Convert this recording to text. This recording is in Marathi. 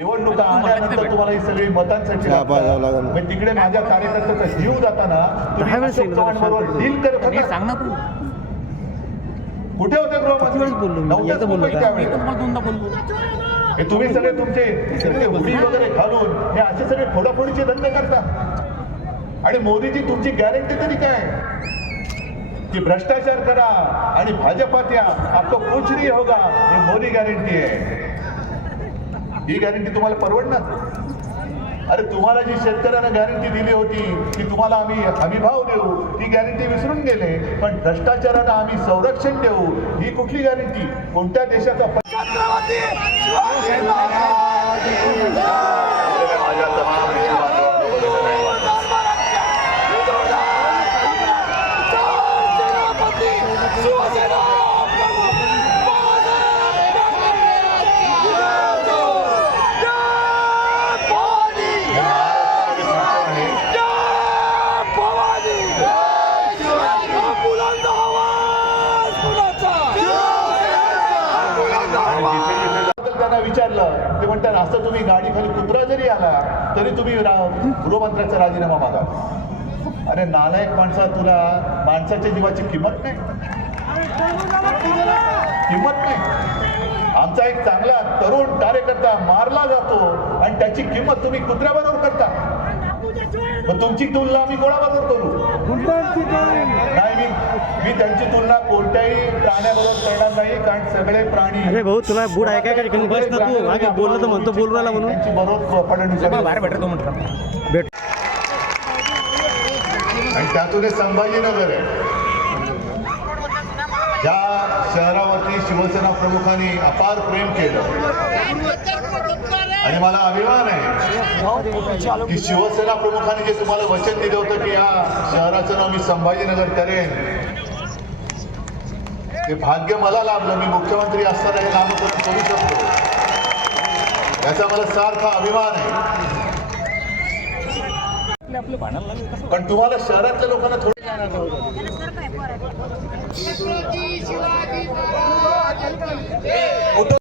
निवडणुका आल्यानंतर तुम्हाला ही सगळी मतांसाठी. मग तिकडे माझ्या कार्यकर्त्याचा जीव जाताना डील करत होता. सांग ना तू. कुठे होते गृहमंत्री? नव्हत्याच दोनदा बोललो हे तुम्ही सगळे तुमचे सगळे उडी वगैरे घालून हे असे सगळे फोडाफोडीचे धंदे करता. आणि मोदीची तुमची गॅरंटी तरी काय? की भ्रष्टाचार करा आणि भाजपात या. आपको कुछ नहीं होगा हे मोदी गॅरंटी आहे. ही गॅरंटी तुम्हाला परवडणार? अरे तुम्हाला जी शेतकऱ्यांना गॅरंटी दिली होती की तुम्हाला आम्ही हमीभाव देऊ ती गॅरंटी विसरून गेले पण भ्रष्टाचाराला आम्ही संरक्षण देऊ ही कुठली गॅरंटी कोणत्या देशाचा विचारलं ते म्हणतात असं तुम्ही गाडी खाली कुत्रा जरी आला तरी तुम्ही रा- गृहमंत्र्याचा राजीनामा मागा. अरे नालायक माणसा तुला माणसाच्या जीवाची किंमत नाही? किंमत नाही. आमचा एक चांगला तरुण कार्यकर्ता मारला जातो आणि त्याची किंमत तुम्ही कुत्र्याबरोबर करता. मग तुमची तुलना आम्ही कोणाबरोबर करू? मी त्यांची तुलना कोणत्याही प्राण्याबरोबर करणार नाही कारण सगळे प्राणी अरे भाऊ तुला बूड आहे काय काय बस ना तू. मागे बोललं तर म्हणतो बोलू राहिला म्हणून. त्यांची बरोबर फडणवीस बाहेर भेटतो म्हटलं भेट. आणि त्यातून हे संभाजीनगर आहे. ज्या शहरावरती शिवसेना प्रमुखांनी अपार प्रेम केलं. आणि मला अभिमान आहे की शिवसेना प्रमुखांनी जे तुम्हाला वचन दिलं होतं की या शहराचं नाव मी संभाजीनगर करेन ते भाग्य मला लाभलं. मी मुख्यमंत्री असताना हे नामकरण करू शकतो. याचा मला सारखा अभिमान आहे. पण तुम्हाला शहरातल्या लोकांना थोडी छत्रपती शिवाजी महाराज.